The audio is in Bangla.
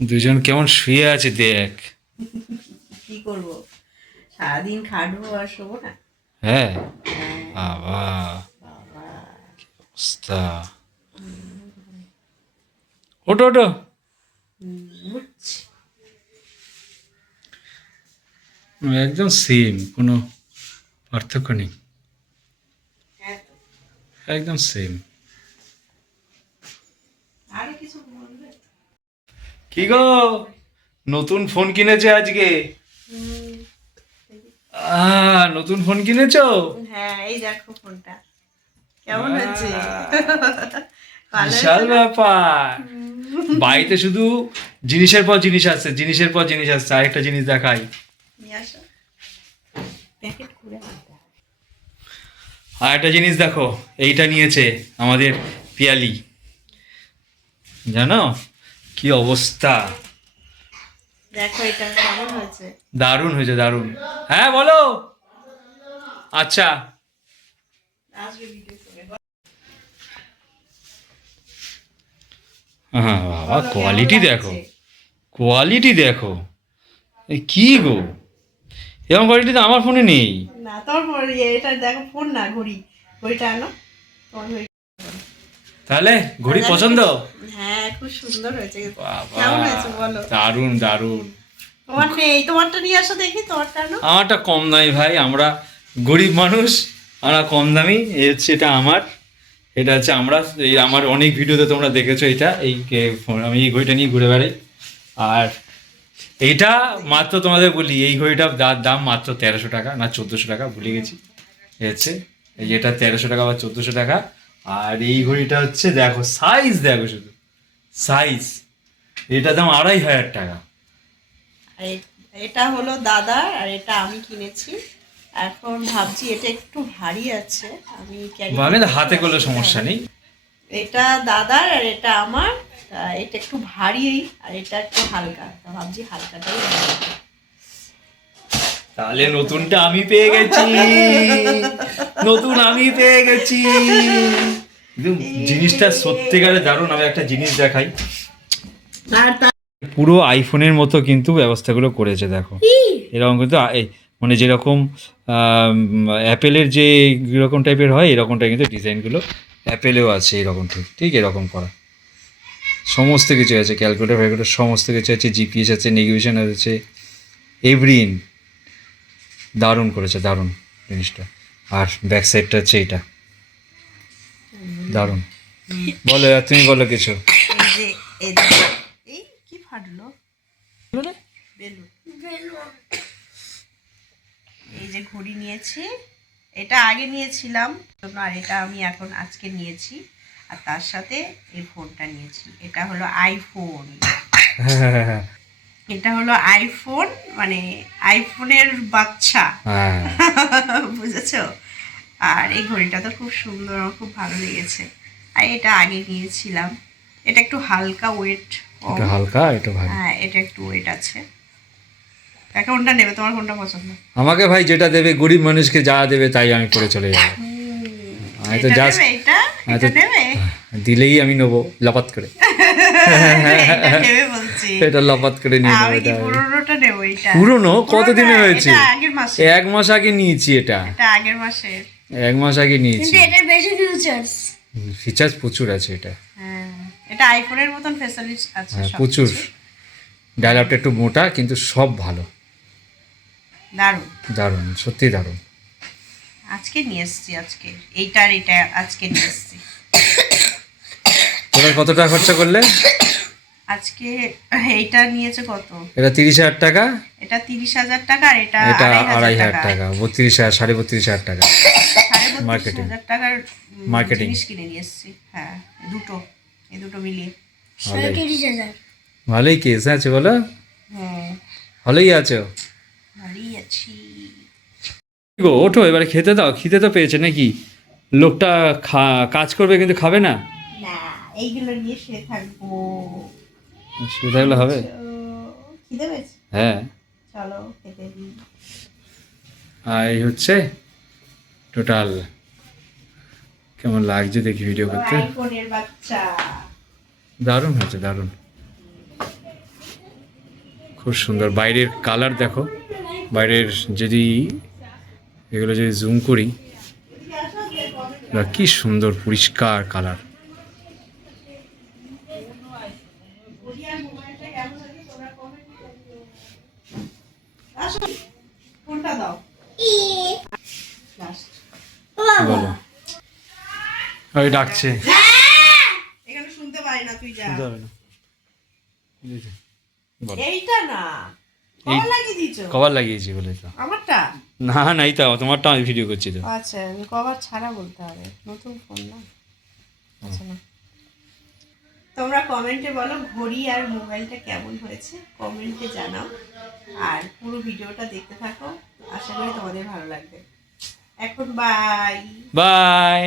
দুজন কেমন শুয়ে আছে দেখ। কি করব, সারাদিন খাটবো আর শোবো না। হ্যাঁ, হ্যাঁ, বাবা বাবা। অবস্থা। ওটো ওটো। বুঝছি। একদম সেম, কোনো পার্থক্য নেই, হ্যাঁ তো। একদম সেম। আরো কিছু বলবে? কি গো, নতুন ফোন কিনেছে আজকে? হুম, নতুন ফোন কিনেছো? হ্যাঁ, এই দেখো ফোনটা কেমন হয়েছে। ভালো বিশাল হয়েছে না? ব্যাপার। হুম। বাড়িতে শুধু জিনিসের পর জিনিস আসছে, জিনিসের পর জিনিস আসছে। আরেকটা জিনিস দেখাই। নিয়ে আসো, প্যাকেট খুলে আনতে হবে। আরেকটা জিনিস দেখো, এইটা নিয়েছে আমাদের পিয়ালি। জানো কি অবস্থা? দেখো এটা কেমন হয়েছে। দারুণ হয়েছে, দারুণ। হ্যাঁ বলো। আচ্ছা। আসবে ভিডিও করে। হ্যাঁ বাবা, বলো কেমন কোয়ালিটি দেখো, লাগছে। কোয়ালিটি দেখো। এ কি গো, এরকম কোয়ালিটি তো আমার ফোনে নেই। না তোমার এটা দেখো, ফোন না ঘড়ি, ঘড়িটা আনো তোমার ঘড়ি। তাহলে ঘড়ি দেখো পছন্দ? হ্যাঁ, খুব সুন্দর হয়েছে। বাবা, কেমন হয়েছে বলো। দারুণ দারুণ। তোমার নেই, তোমারটা নিয়ে আসো দেখি, তোমারটা আনো। আমারটা কম দামি ভাই, আমরা গরিব মানুষ, আমরা কম দামি। এই হচ্ছে এটা আমার, এটা হচ্ছে আমরা, এই আমার অনেক ভিডিওতে তোমরা দেখেছো এটা। আমি এই ঘড়িটা নিয়ে ঘুরে বেড়াই। আর এইটা মাত্র তোমাদের বলি, এই ঘড়িটার দাম মাত্র 1300 টাকা না 1400 টাকা, ভুলে গেছি। এই হচ্ছে, এই যেটা 1300 টাকা বা 1400 টাকা। আর এই ঘড়িটা হচ্ছে, দেখো সাইজ, দেখো শুধু সাইজ, এটার দাম 2500 টাকা। আর এটা হলো দাদা, আর এটা আমি কিনেছি। এখন ভাবছি এটা একটু ভারী আছে, আমি ক্যারি আমি করতে হাতে করলে অসুবিধা সমস্যা হবে। নেই। এটা দাদার আর এটা আমার। তা এটা একটু ভারী আর এটা একটু হালকা, তা ভাবছি হালকাটাই নেবো। তাহলে নতুনটা আমি পেয়ে গেছি, নতুন আমি পেয়ে গেছি। কিন্তু জিনিসটা সত্যিকারে দারুণ। আমি একটা জিনিস দেখাই, আর পুরো আইফোনের মতো কিন্তু ব্যবস্থাগুলো করেছে দেখো। এরকম কিন্তু মানে যেরকম অ্যাপেলের যে এরকম টাইপের হয়, এরকমটা কিন্তু ডিজাইনগুলো অ্যাপেলেও আছে এরকম, ঠিক ঠিক এরকম করা। সমস্ত কিছু আছে, ক্যালকুলেটর ফ্যালকুলেটর সমস্ত কিছু আছে, জিপিএস আছে, নেভিগেশন আছে, এভরিথিং। দারুণ করেছে, দারুণ জিনিসটা। আর ব্যাক সাইডটা হচ্ছে এইটা, দারুণ। বলো, আর তুমি বলো কিছু। এই যে এই দেখো, এই কি ফাটলো, বেলুন। এই যে ঘড়ি নিয়েছি, এটা আগে নিয়েছিলাম আর এটা আমি এখন আজকে নিয়েছি। আর তার সাথে এই ফোনটা নিয়েছি, এটা হলো আইফোন। হ্যাঁ এটা হলো আইফোন, মানে আইফোনের বাচ্চা। হ্যাঁ। বুঝেছো। আর এই ঘড়িটা তো খুব সুন্দর, আমার খুব ভালো লেগেছে। আর এটা আগে নিয়েছিলাম, এটা একটু হালকা ওয়েট কম। এটা হালকা, এটা ভারী। হ্যাঁ, এটা একটু ওয়েট আছে। কাকে কোনটা নেবে, তোমার কোনটা পছন্দ? আমাকে ভাই যেটা দেবে, গরিব মানুষকে যা দেবে তাই আমি করে চলে যাবো। আমি তো এটা জাস্ট, নেবে, এটা এটা নেবে। দিলেই আমি নেবো লপাত করে। এটা নেবে বলছি। এটা লপাত করে নিয়ে নেবো। আমি কি এটা পুরোনোটা নেবো? এটা পুরনো কতদিনে পুরোটা, হয়েছে? এটা আগের মাসে। 1 মাস আগে নিয়েছি এটা, এটা আগের মাসের। 1 মাস আগে নিয়েছি। এটার বেশি ফিচার্স। ফিচার্স প্রচুর আছে এটা। হ্যাঁ, এটা আইফোনের মতন ফ্যাসিলিটি আছে হ্যাঁ সব প্রচুর। কিছু। ডায়ালগটা একটু মোটা কিন্তু সব ভালো, দারুণ। দারুণ, সত্যি দারুণ। আজকে নিয়ে এসছি, আজকে এইটার এটা আজকে নিয়ে এসছি। তোরা কত টাকা খরচা করলে? আজকে এইটা নিয়েছে কত? এটা 30,000 টাকা, এটা 30,000 টাকা, আর এটা এটা 2,500 2,500 টাকা। টাকা, 32,000 32,500 টাকা। 32,500 টাকার মার্কেটিং। জিনিস কিনে নিয়ে এসছি। হ্যাঁ, দুটো, এই দুটো মিলিয়ে ভালোই, 30,000। ভালোই কেস আছে বলো, হ্যাঁ, ভালোই আছো। ভালোই আছি। গো ওঠো, এবারে খেতে দাও, খিদে তো পেয়েছে নাকি? লোকটা কাজ করবে কিন্তু খাবে না। না, এইগুলো নিয়ে শুয়ে থাকবো। শুয়ে থাকলে হবে? খিদে পেয়েছে, হ্যাঁ। চলো খেতে দিই। আর এই হচ্ছে টোটাল। কেমন লাগছে দেখি ভিডিও করতে? আইফোনের বাচ্চা। দারুণ হয়েছে, দারুণ। খুব সুন্দর। বাইরের কালার দেখো, বাইরের যদি এগুলো যদি জুম করি, কি সুন্দর পরিষ্কার কালার। ফোনটা দাও বলো, ওই ডাকছে, এখানে শুনতে পারি না, তুই যা। শুনতে হবে না। বলো। এইটা না, কভার লাগিয়ে দিয়েছো? কভার লাগিয়েছি বলে তো। আমারটা? না নাই তো, তোমারটা আমি ভিডিও করছি তো। আচ্ছা, কভার ছাড়া বলতে হবে, নতুন ফোন না। আচ্ছা না, তোমরা কমেন্টে বলো ঘড়ি আর মোবাইলটা কেমন হয়েছে, কমেন্টে জানাও। আর পুরো ভিডিওটা দেখতে থাকো, আশা করি তোমাদের ভালো লাগবে। এখন বাই বাই।